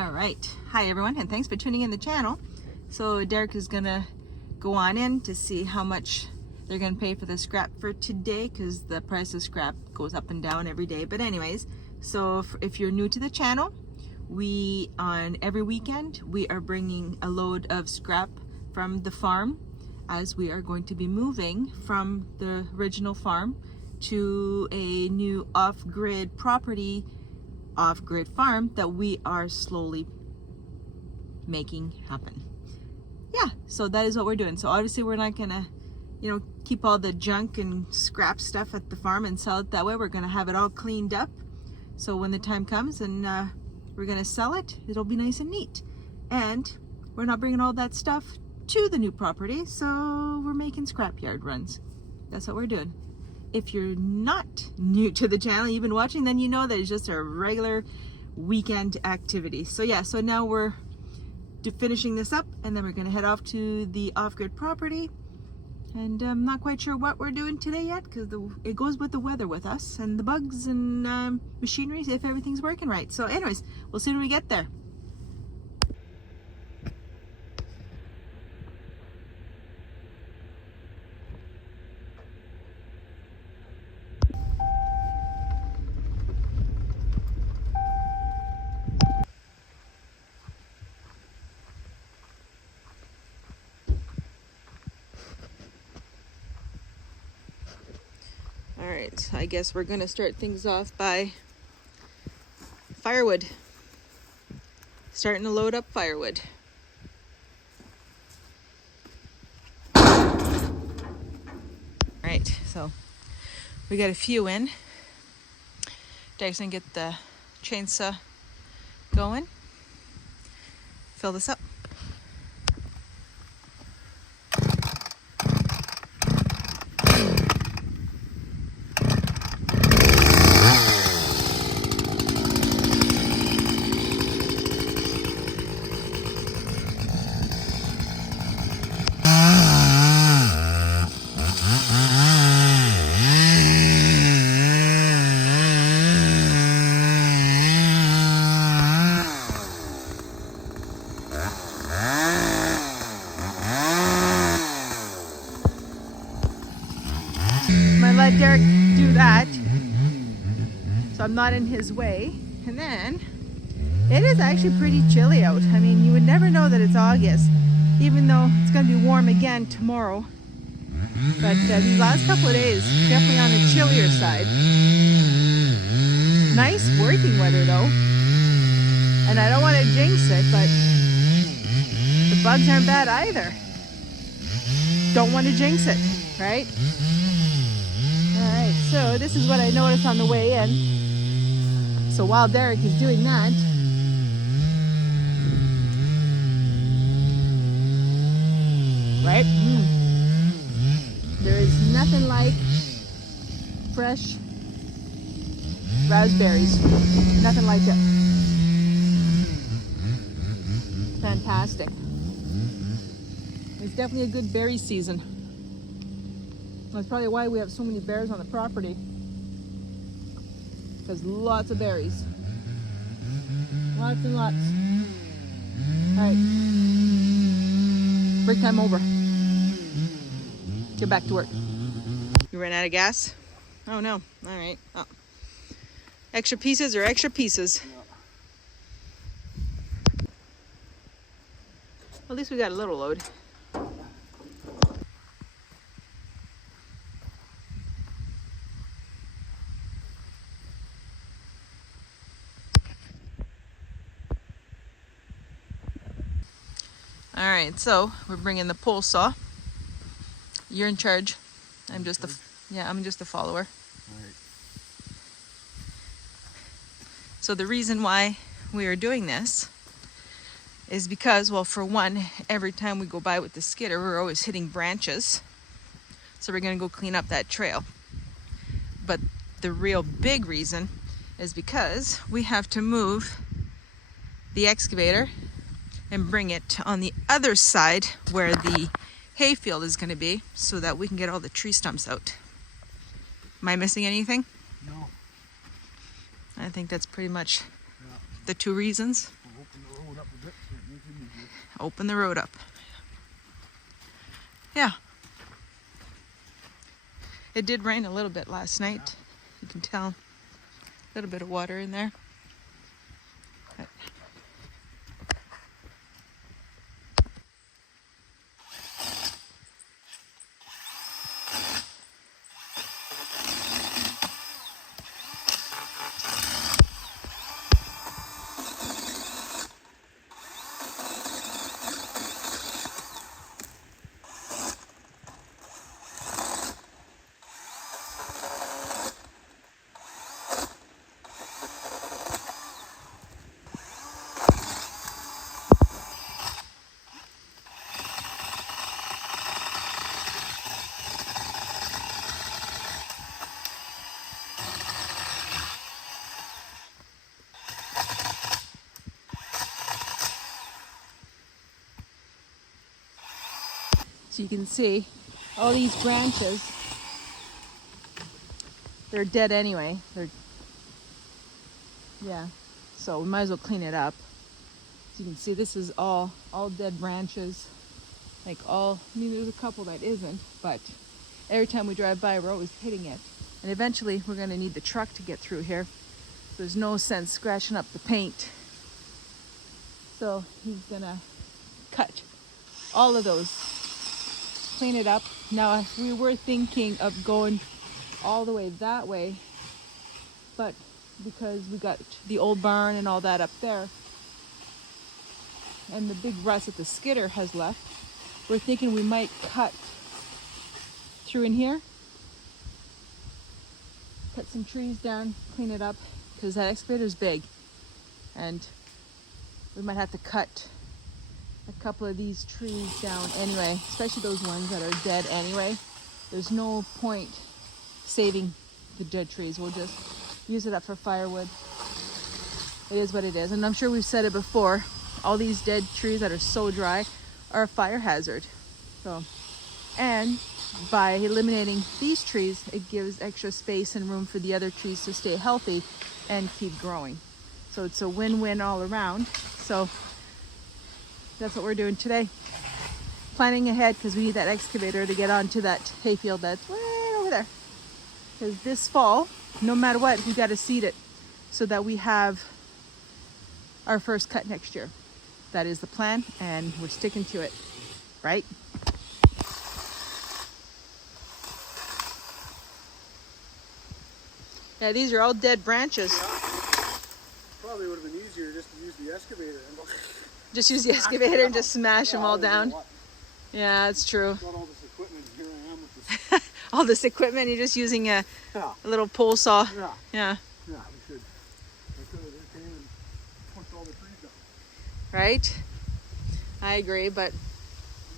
All right, hi everyone, and thanks for tuning in the channel. So Derek is gonna go on in to see how much they're gonna pay for the scrap for today, because the price of scrap goes up and down every day. But anyways, so if you're new to the channel, we on every weekend we are bringing a load of scrap from the farm, as we are going to be moving from the original farm to a new off-grid property, off-grid farm that we are slowly making happen. Yeah, so that is what we're doing. So obviously we're not gonna, keep all the junk and scrap stuff at the farm and sell it that way. We're gonna have it all cleaned up, so when the time comes and we're gonna sell it, it'll be nice and neat. And we're not bringing all that stuff to the new property, so we're making scrapyard runs. That's what we're doing. If you're not new to the channel, you've been watching, then you know that it's just a regular weekend activity. So yeah, so now we're finishing this up, and then we're gonna head off to the off-grid property. And I'm not quite sure what we're doing today yet, because it goes with the weather with us and the bugs and machinery, if everything's working right. So anyways, we'll see when we get there. All right, so I guess we're gonna start things off by firewood. Starting to load up firewood. All right, so we got a few in. Derek's gonna get the chainsaw going. Fill this up. I let Derek do that, so I'm not in his way. And then it is actually pretty chilly out. I mean, you would never know that it's August, even though it's going to be warm again tomorrow. But these last couple of days, definitely on the chillier side. Nice working weather though, and I don't want to jinx it, but the bugs aren't bad either. Don't want to jinx it, right? Alright, so this is what I noticed on the way in. So while Derek is doing that, right? There is nothing like fresh raspberries. Nothing like it. Fantastic. It's definitely a good berry season. That's probably why we have so many bears on the property, because lots of berries. Lots and lots. All right, break time over. Get back to work. You ran out of gas? Oh no, all right. Oh. Extra pieces are extra pieces. Well, at least we got a little load. All right, so we're bringing the pole saw. You're in charge. I'm just the follower. All right. So the reason why we are doing this is because, well, for one, every time we go by with the skidder, we're always hitting branches. So we're gonna go clean up that trail. But the real big reason is because we have to move the excavator and bring it on the other side where the hayfield is going to be, so that we can get all the tree stumps out. Am I missing anything? No. I think that's pretty much the two reasons. I'm hoping Open the road up. Yeah. It did rain a little bit last night. You can tell a little bit of water in there. But so you can see all these branches, they're dead anyway. Yeah, so we might as well clean it up. So you can see this is all dead branches. Like I mean, there's a couple that isn't, but every time we drive by, we're always hitting it. And eventually we're gonna need the truck to get through here. There's no sense scratching up the paint. So he's gonna cut all of those, clean it up. Now we were thinking of going all the way that way, but because we got the old barn and all that up there, and the big rust that the skidder has left, we're thinking we might cut through in here, cut some trees down, clean it up, because that excavator is big, and we might have to cut a couple of these trees down anyway, especially those ones that are dead anyway. There's no point saving the dead trees. We'll just use it up for firewood. It is what it is. And I'm sure we've said it before, all these dead trees that are so dry are a fire hazard. So, and by eliminating these trees, it gives extra space and room for the other trees to stay healthy and keep growing. So it's a win-win all around. So that's what we're doing today. Planning ahead, because we need that excavator to get onto that hayfield that's way over there. Because this fall, no matter what, we got to seed it so that we have our first cut next year. That is the plan, and we're sticking to it, right? Yeah, these are all dead branches. Yeah. Probably would have been easier just to use the excavator. Just use the excavator and just smash them all down. Yeah, that's true. Got all this equipment, here I am with this. All this equipment, you're just using a little pole saw. Yeah. Yeah. Yeah, we should. I could have came and pushed all the trees down. Right? I agree, but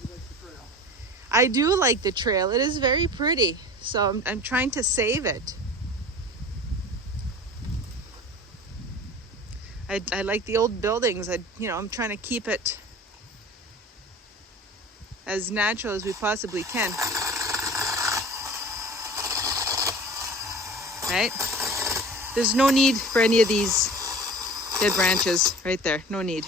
You like the trail? I do like the trail. It is very pretty. So I'm trying to save it. I like the old buildings. I'm trying to keep it as natural as we possibly can. Right? There's no need for any of these dead branches right there. No need.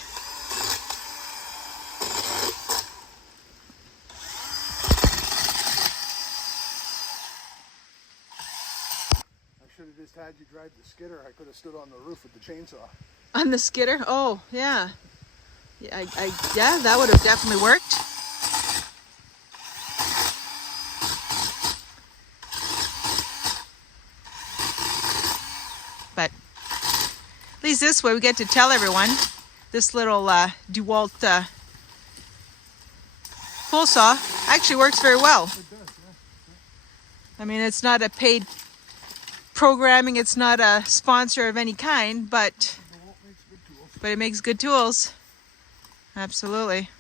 I should have just had you drive the skidder. I could have stood on the roof with the chainsaw. On the skidder? Oh, yeah. Yeah, yeah, that would have definitely worked. But at least this way we get to tell everyone this little DeWalt pull saw actually works very well. It does, yeah. I mean, it's not a paid programming, it's not a sponsor of any kind, but it makes good tools. Absolutely.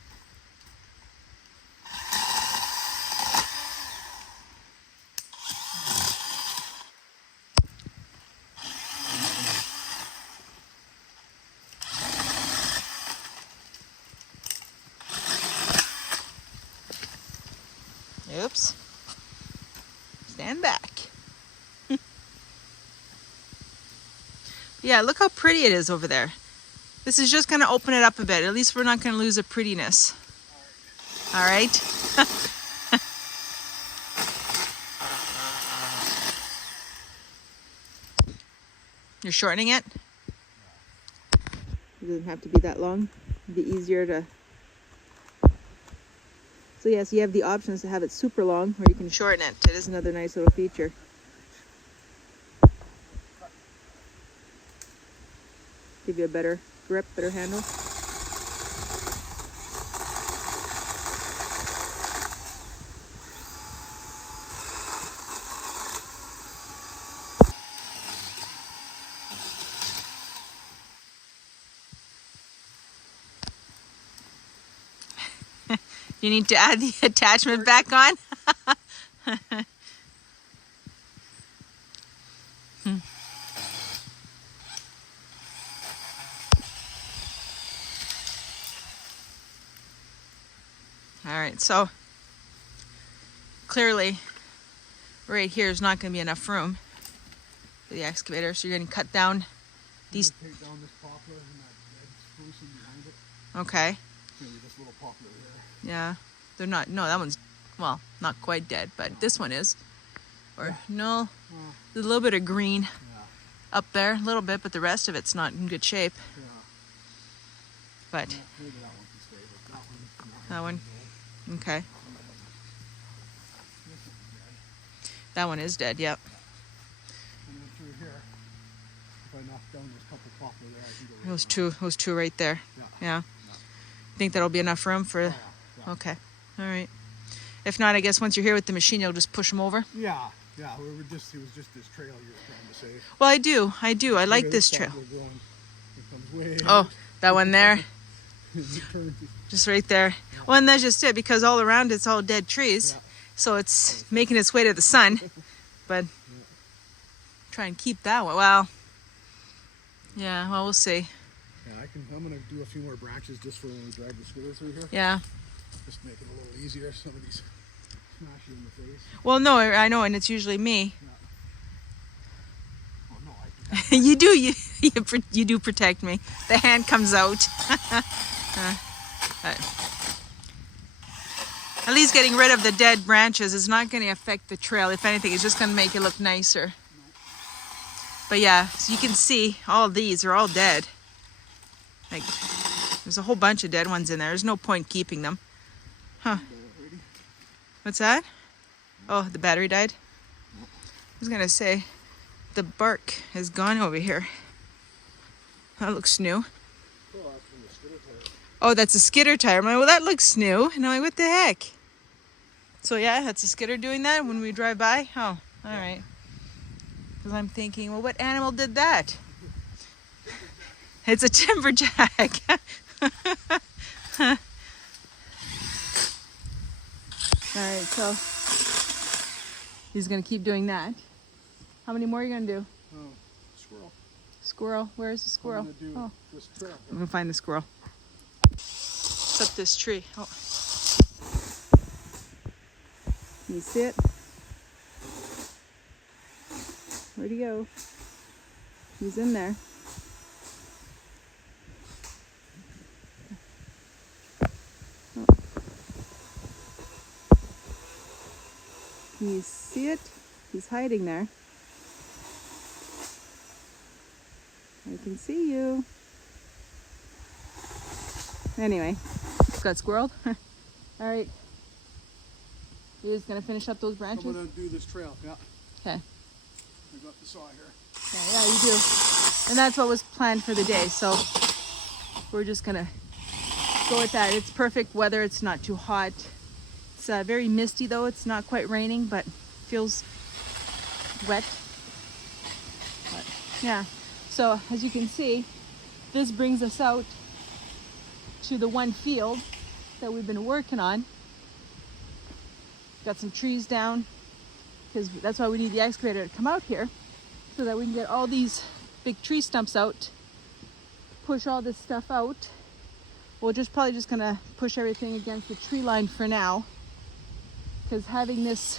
Oops. Stand back. Yeah, look how pretty it is over there. This is just gonna open it up a bit. At least we're not gonna lose the prettiness. All right. You're shortening it? It doesn't have to be that long. It'd be easier to... So yes, you have the options to have it super long or you can shorten it. It is another nice little feature. Give you a better grip, better handle. You need to add the attachment back on. All right, so clearly right here is not going to be enough room for the excavator, so you're going to cut down these. Take down this poplar and that dead spruce in behind it. Okay. Maybe this little poplar there. Yeah, they're not. No, that one's, well, not quite dead, but this one is. Or no, there's a little bit of green up there, a little bit, but the rest of it's not in good shape. Yeah. But Maybe that one can stay, but that one, okay. That one is dead. Yep. And then through here, if I knock down this couple poplar there, I can go. Those two right there. Yeah. Think that'll be enough room for? Okay. All right. If not, I guess once you're here with the machine, you'll just push them over. Yeah. Yeah. It was just this trail you were trying to say. Well, I do. I like this trail. Way oh, that one there. Just right there. Well, and that's just it, because all around it's all dead trees. Yeah. So it's making its way to the sun. But try and keep that one. Well, yeah, well, we'll see. Yeah, I'm going to do a few more branches just for when we drag the skidder through here. Yeah. Just make it a little easier. Some of these smash you in the face. Well, no, I know, and it's usually me. Yeah. Oh, no, you do protect me. The hand comes out. But at least getting rid of the dead branches is not going to affect the trail. If anything, it's just going to make it look nicer. But yeah, so you can see all these are all dead. Like, there's a whole bunch of dead ones in there. There's no point keeping them. Huh. What's that? Oh, the battery died? I was going to say, the bark has gone over here. That looks new. Oh, that's a skidder tire. I'm like, well, that looks new. And I'm like, what the heck? So yeah, that's a skidder doing that when we drive by? Oh, all right. Because I'm thinking, well, what animal did that? It's a timberjack. All right, so he's going to keep doing that. How many more are you going to do? Squirrel. Squirrel? Where's the squirrel? I'm going to do this trail. I'm going to find the squirrel. It's up this tree. Oh. Can you see it? Where'd he go? He's in there. Oh. Can you see it? He's hiding there. I can see you. Anyway, got squirreled. All right. You're just going to finish up those branches? I'm going to do this trail, yeah. Okay. I got the saw here. Yeah, you do. And that's what was planned for the day. So we're just going to go with that. It's perfect weather. It's not too hot. It's very misty though. It's not quite raining, but feels wet. But yeah. So as you can see, this brings us out to the one field that we've been working on. Got some trees down, because that's why we need the excavator to come out here, so that we can get all these big tree stumps out, push all this stuff out. We're probably just gonna push everything against the tree line for now, because having this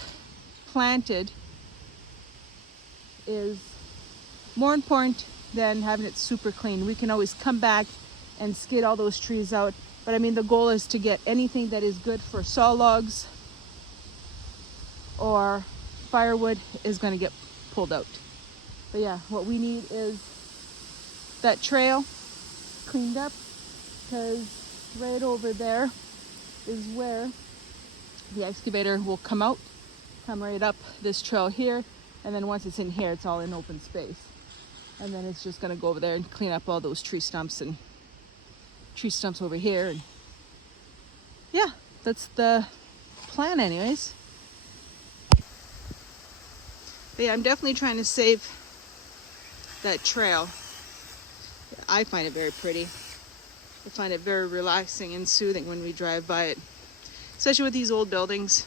planted is more important than having it super clean. We can always come back and skid all those trees out. But I mean, the goal is to get anything that is good for saw logs or firewood is going to get pulled out. But yeah, what we need is that trail cleaned up, because right over there is where the excavator will come out, come right up this trail here, and then once it's in here, it's all in open space. And then it's just going to go over there and clean up all those tree stumps and tree stumps over here. And yeah, that's the plan anyways. But yeah, I'm definitely trying to save that trail. I find it very pretty. I find it very relaxing and soothing when we drive by it, especially with these old buildings.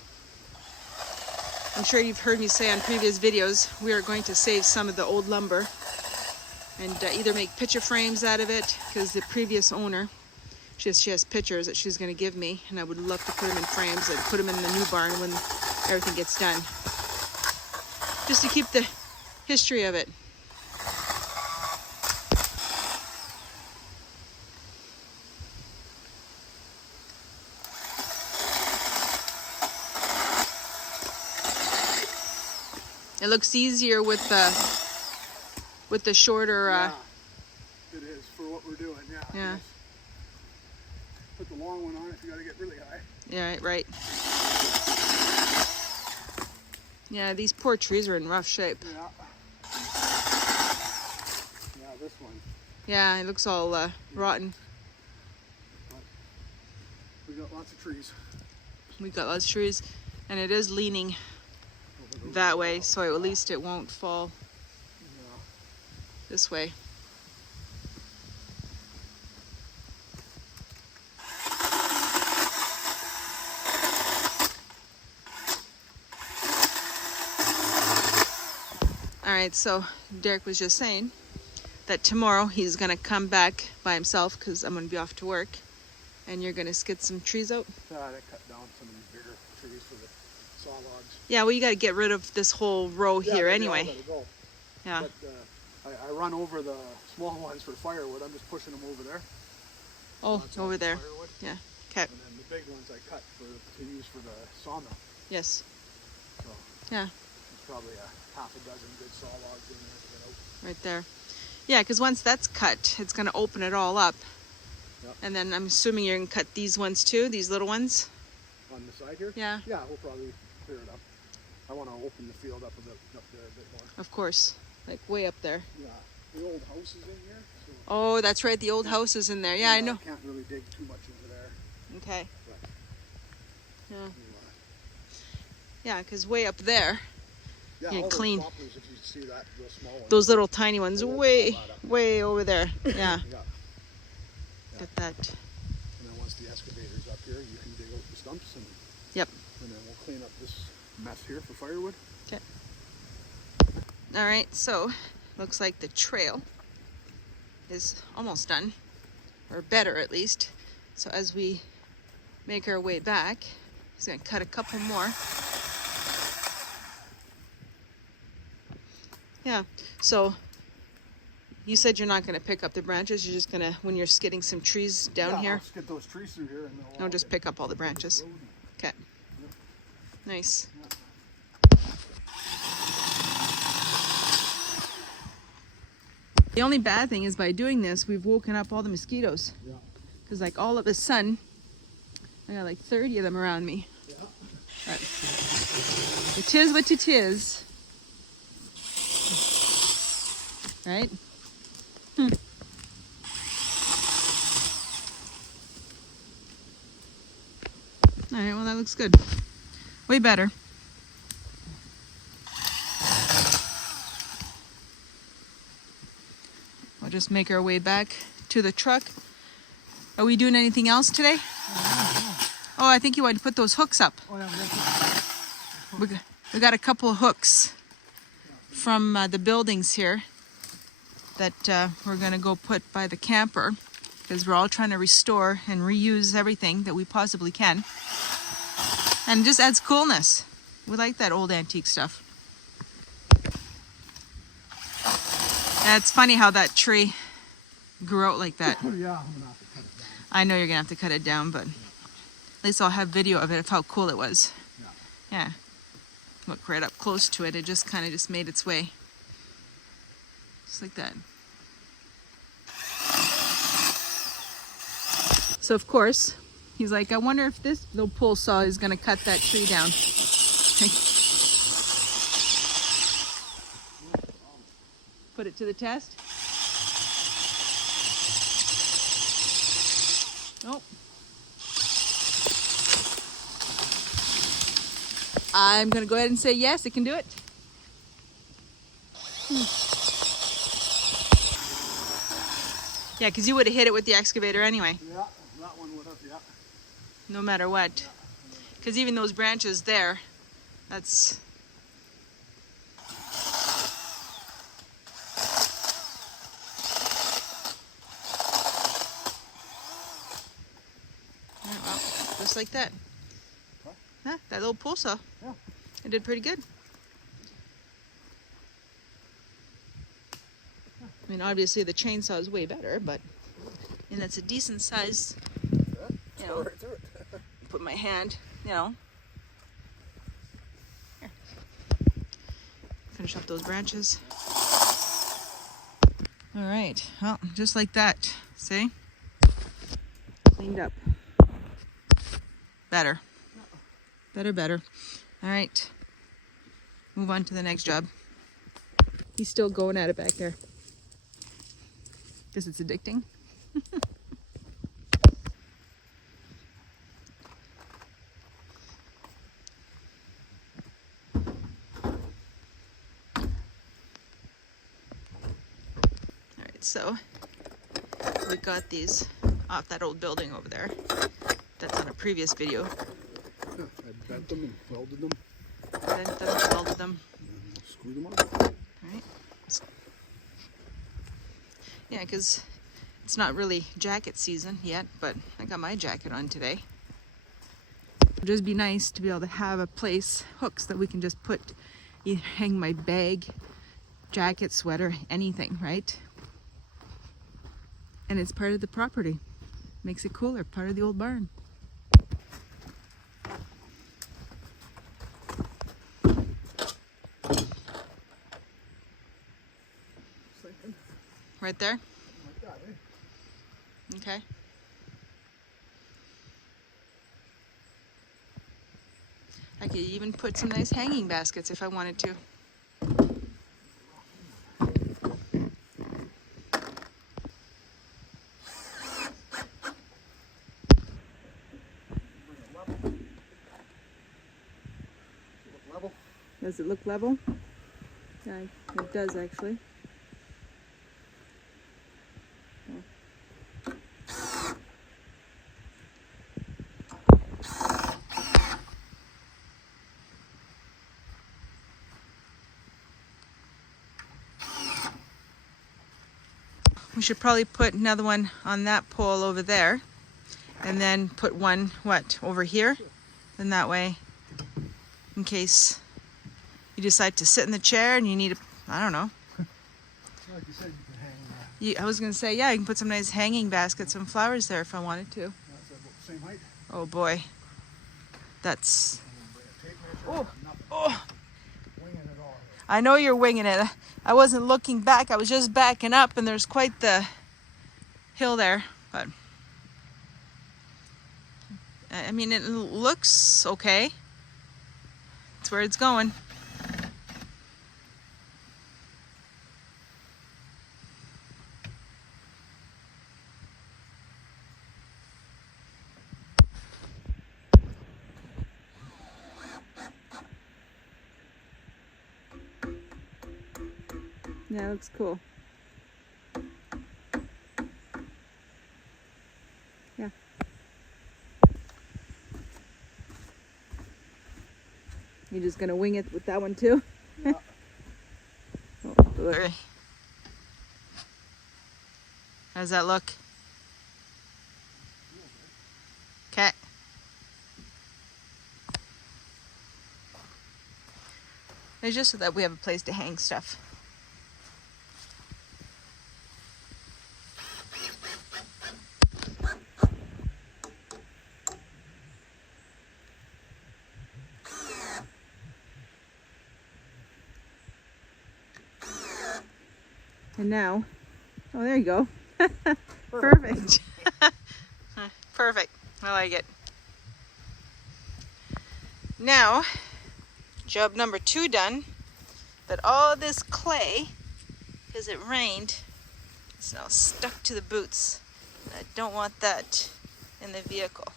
I'm sure you've heard me say on previous videos, we are going to save some of the old lumber and either make picture frames out of it, because the previous owner, she has pictures that she's going to give me, and I would love to put them in frames and put them in the new barn when everything gets done, just to keep the history of it. It looks easier with the shorter. Yeah, it is for what we're doing. Yeah. Yeah. Put the long one on if you got to get really high. Yeah, right. Yeah, these poor trees are in rough shape. Yeah. Yeah, this one. Yeah, it looks all rotten. But we got lots of trees. We got lots of trees, and it is leaning that way, so at least it won't fall this way. All right, so Derek was just saying that tomorrow he's gonna come back by himself because I'm gonna be off to work, and you're gonna skid some trees out. I cut down some of these bigger trees for the saw logs. Yeah, well, you got to get rid of this whole row here anyway. Go. Yeah. But I run over the small ones for firewood. I'm just pushing them over there. Oh, over there. Firewood. Yeah. Okay. And then the big ones I cut to use for the sawmill. Yes. So Yeah. there's probably half a dozen good saw logs in there to get out. Right there. Yeah, because once that's cut, it's going to open it all up. Yep. And then I'm assuming you're going to cut these ones too, these little ones. On the side here? Yeah. Yeah, we'll probably clear it up. I want to open the field up a bit up there a bit more. Of course. Like way up there. Yeah. The old house is in here. So Oh, that's right. The old house is in there. Yeah, I know. I can't really dig too much into there. Okay. But Yeah. anyway. Yeah, because way up there, Yeah, you all clean. those poplars, if you see that, those small ones. those little tiny ones, They'll way, open a lot up. way over there. Yeah. Yeah. Get that. And then once the excavator's up here, you can dig out the stumps and Yep. then we'll clean up this mess here for firewood. Okay. All right, so looks like the trail is almost done, or better at least. So as we make our way back, he's gonna cut a couple more. Yeah, so you said you're not gonna pick up the branches, you're just gonna, when you're skidding some trees down Yeah, here, I'll get those trees through here and then I'll just pick up all the branches. Okay. Nice. The only bad thing is by doing this, we've woken up all the mosquitoes. Yeah. Because like all of a sudden, I got like 30 of them around me. Yeah. But it is what it is. Right? All right, well that looks good. Way better. We'll just make our way back to the truck. Are we doing anything else today? Oh, I think you wanted to put those hooks up. Oh, yeah, We got a couple of hooks from the buildings here that we're going to go put by the camper, because we're all trying to restore and reuse everything that we possibly can. And it just adds coolness. We like that old antique stuff. Yeah, it's funny how that tree grew out like that. yeah, I'm gonna have to I know you're gonna have to cut it down, but at least I'll have video of it, of how cool it was. Yeah. Look right up close to it. It just kind of just made its way. Just like that. So of course, he's like, I wonder if this little pole saw is gonna cut that tree down. Put it to the test. Nope. I'm gonna go ahead and say yes, it can do it. Yeah, because you would have hit it with the excavator anyway. Yeah, that one would have, yeah. No matter what. Because even those branches there, that's... Yeah, well, just like that. Huh? That little pole saw. Yeah. It did pretty good. I mean, obviously the chainsaw is way better, but and that's a decent size. You know, Right through it. put my hand, you know. Here. Finish up those branches. All right, well, just like that. See? Cleaned up. Better. Better, better. All right. Move on to the next job. He's still going at it back there. Guess it's addicting. Alright, so we got these off that old building over there. That's on a previous video. I bent them and welded them. Bent them, welded them. And screwed them up. Alright. Yeah, because it's not really jacket season yet, but I got my jacket on today. It'd just be nice to be able to have a place, hooks that we can just put, either hang my bag, jacket, sweater, anything, right? And it's part of the property. Makes it cooler, part of the old barn. Right there? Like that, eh? Okay. I could even put some nice hanging baskets if I wanted to. Level. Does it look level? Yeah, it does actually. We should probably put another one on that pole over there, and then put one, what, over here? Then that way, in case you decide to sit in the chair and you need a, I don't know. Like you said, you can hang I was gonna say, yeah, you can put some nice hanging baskets, some flowers there if I wanted to. that's about the same height. Oh boy, that's, Tape measure, oh, nothing. oh. Winging it all. I know you're winging it. I wasn't looking back, I was just backing up, and there's quite the hill there, but I mean, it looks okay. It's where it's going. Yeah, it looks cool. Yeah. You're just gonna wing it with that one too? Yeah. Oh, boy. How does that look? Okay. It's just so that we have a place to hang stuff. And now, oh, there you go. Perfect. Perfect. I like it. Now, job number 2 done. But all this clay, because it rained, it's now stuck to the boots. I don't want that in the vehicle.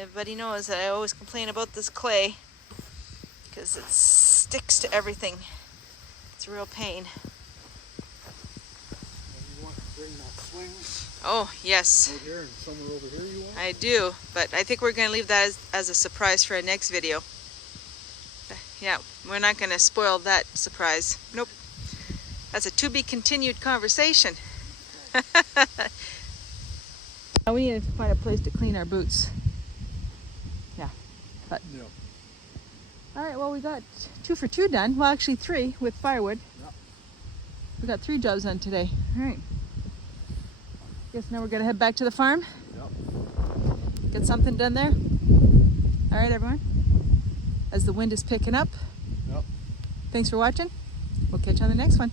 Everybody knows that I always complain about this clay because it sticks to everything. It's a real pain. You want to bring that swing Oh, yes. out here and somewhere over here you want? I do, but I think we're going to leave that as a surprise for our next video. Yeah, we're not going to spoil that surprise. Nope. That's a to be continued conversation. Now we need to find a place to clean our boots. Yeah. But. Yeah. All right, well, we got 2 for 2 done. Well, actually 3 with firewood. Yeah. We got 3 jobs done today. All right. Guess now we're going to head back to the farm. Yep. Get something done there. All right, everyone. As the wind is picking up. Yep. Thanks for watching. We'll catch you on the next one.